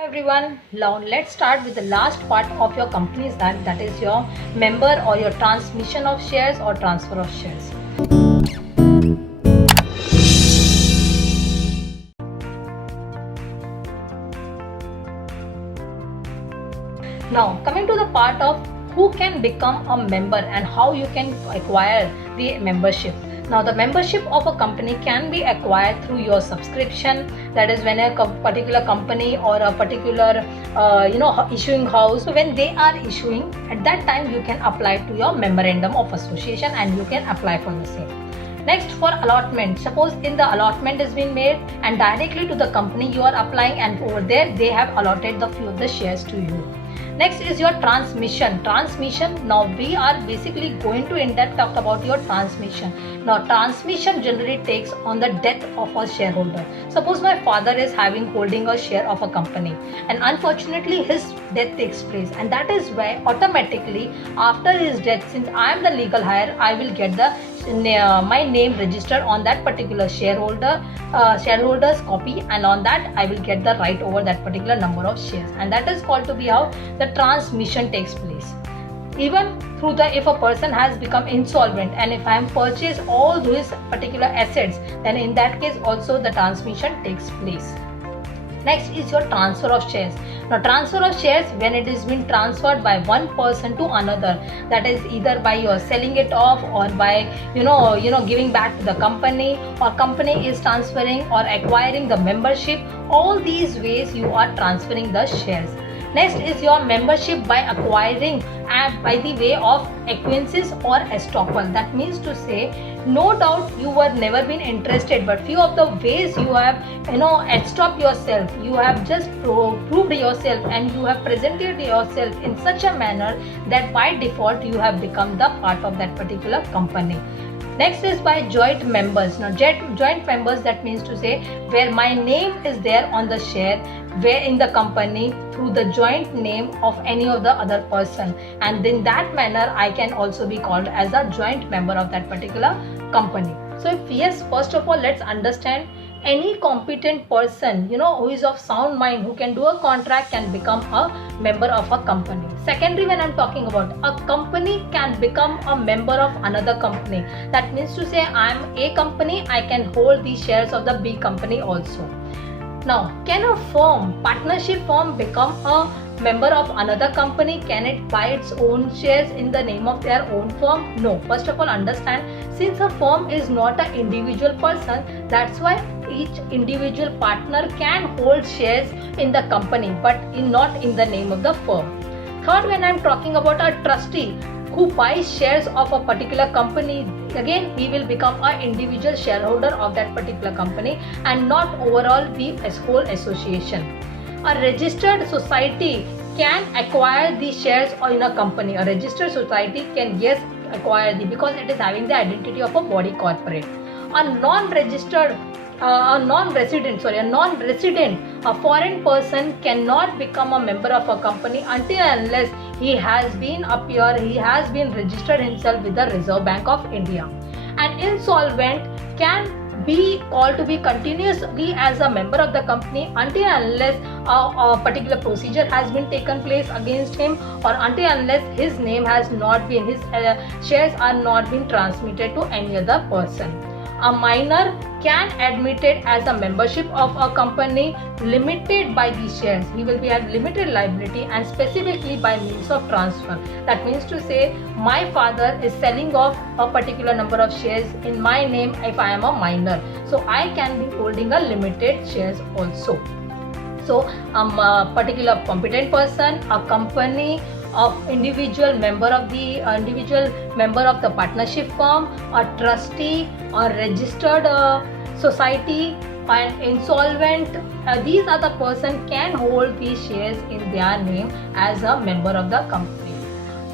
Everyone, now let's start with the last part of your company's act, that is your member or your transmission of shares or transfer of shares. Now coming to the part of who can become a member and how you can acquire the membership. Now the membership of a company can be acquired through your subscription, that is when a particular company or a particular issuing house, so when they are issuing, at that time you can apply to your memorandum of association and you can apply for the same. Next, for allotment, suppose in the allotment is being made and directly to the company you are applying, and over there they have allotted the few of the shares to you. Next is your transmission. Now we are basically going to in depth talk about your transmission. Now transmission generally takes on the death of a shareholder. Suppose my father is holding a share of a company and unfortunately his death takes place, and that is why automatically after his death, since I am the legal heir, I will get the my name registered on that particular shareholder's copy, and on that I will get the right over that particular number of shares, and that is called to be how the transmission takes place. Even through if a person has become insolvent and if I am purchased all those particular assets, then in that case also the transmission takes place. Next is your transfer of shares. Now transfer of shares, when it is been transferred by one person to another, that is either by your selling it off or by giving back to the company, or company is transferring or acquiring the membership, all these ways you are transferring the shares. Next is your membership by acquiring and by the way of acquaintances or estoppel. That means to say, no doubt you were never been interested, but few of the ways you have estopped yourself, you have just proved yourself and you have presented yourself in such a manner that by default you have become the part of that particular company. Next is by joint members. Now joint members, that means to say where my name is there on the share, where in the company through the joint name of any of the other person, and in that manner I can also be called as a joint member of that particular company. So if yes, first of all let's understand, any competent person who is of sound mind, who can do a contract, can become a member of a company. Secondly, when I'm talking about a company can become a member of another company, that means to say I'm A company, I can hold the shares of the B company also. Now, can a partnership firm become a member of another company? Can it buy its own shares in the name of their own firm? No. First of all, understand, since a firm is not an individual person, that's why each individual partner can hold shares in the company, but not in the name of the firm. Third, when I'm talking about a trustee who buys shares of a particular company, again he will become an individual shareholder of that particular company and not overall the whole association. A registered society can acquire the shares in a company. A registered society can acquire because it is having the identity of a body corporate. A non-resident, a foreign person cannot become a member of a company until unless he has been registered himself with the Reserve Bank of India. An insolvent can be called to be continuously as a member of the company until unless a particular procedure has been taken place against him, or until unless his name has not been, his shares are not been transmitted to any other person. A minor can admitted as a membership of a company limited by the shares. He will have limited liability and specifically by means of transfer. That means to say my father is selling off a particular number of shares in my name if I am a minor. So I can be holding a limited shares also. So a particular competent person, a company, of individual member of the partnership firm, a trustee, a registered society, and insolvent, these are the person can hold these shares in their name as a member of the company.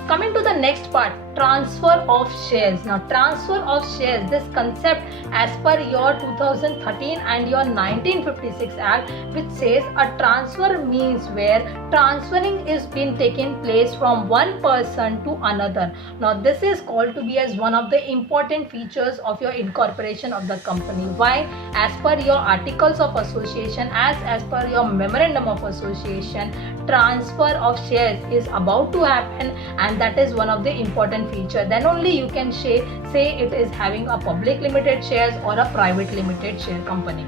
Coming to the next part, transfer of shares. Now transfer of shares, this concept as per your 2013 and your 1956 Act, which says a transfer means where transferring is being taken place from one person to another. Now this is called to be as one of the important features of your incorporation of the company. Why? As per your articles of association, as per your memorandum of association, transfer of shares is about to happen, and that is one of the important feature. Then only you can say it is having a public limited shares or a private limited share company.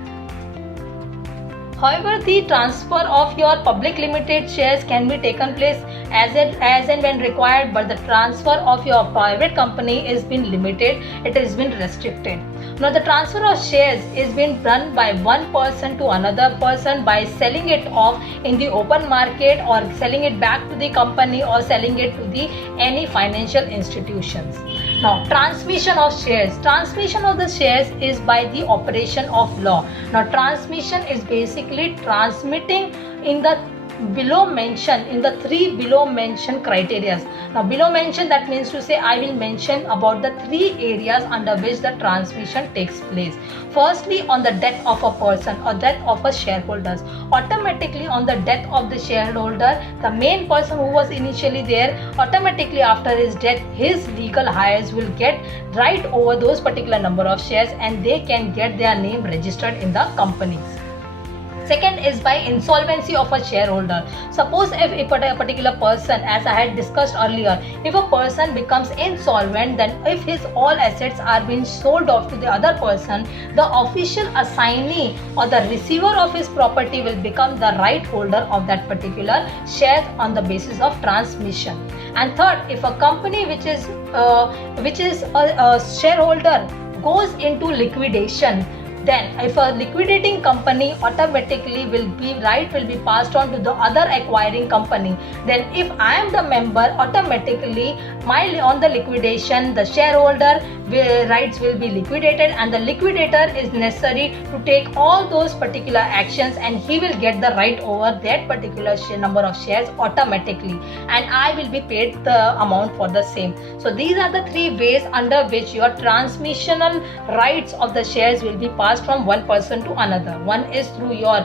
However, the transfer of your public limited shares can be taken place as and when required, but the transfer of your private company is been limited, it has been restricted. Now the transfer of shares is being done by one person to another person by selling it off in the open market, or selling it back to the company, or selling it to the any financial institutions. Now transmission of shares. Transmission of the shares is by the operation of law. Now transmission is basically transmitting in the three below mentioned criteria. Now below mentioned, that means to say I will mention about the three areas under which the transmission takes place. Firstly, on the death of a person or death of a shareholder. Automatically on the death of the shareholder, the main person who was initially there, automatically after his death, his legal heirs will get right over those particular number of shares, and they can get their name registered in the companies. Second is by insolvency of a shareholder. Suppose if a particular person, as I had discussed earlier, if a person becomes insolvent, then if his all assets are being sold off to the other person, the official assignee or the receiver of his property will become the right holder of that particular share on the basis of transmission. And third, if a company which is a shareholder goes into liquidation, then if a liquidating company, automatically will be passed on to the other acquiring company. Then if I am the member, automatically on the liquidation, the shareholder rights will be liquidated, and the liquidator is necessary to take all those particular actions, and he will get the right over that particular number of shares automatically, and I will be paid the amount for the same. So these are the three ways under which your transmissional rights of the shares will be passed from one person to another. One is through your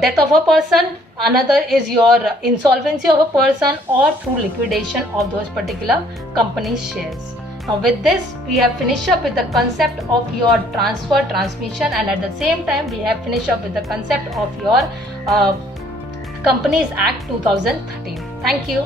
death of a person, another is your insolvency of a person, or through liquidation of those particular company shares. Now with this, we have finished up with the concept of your transfer, transmission, and at the same time we have finished up with the concept of your Companies Act 2013. Thank you.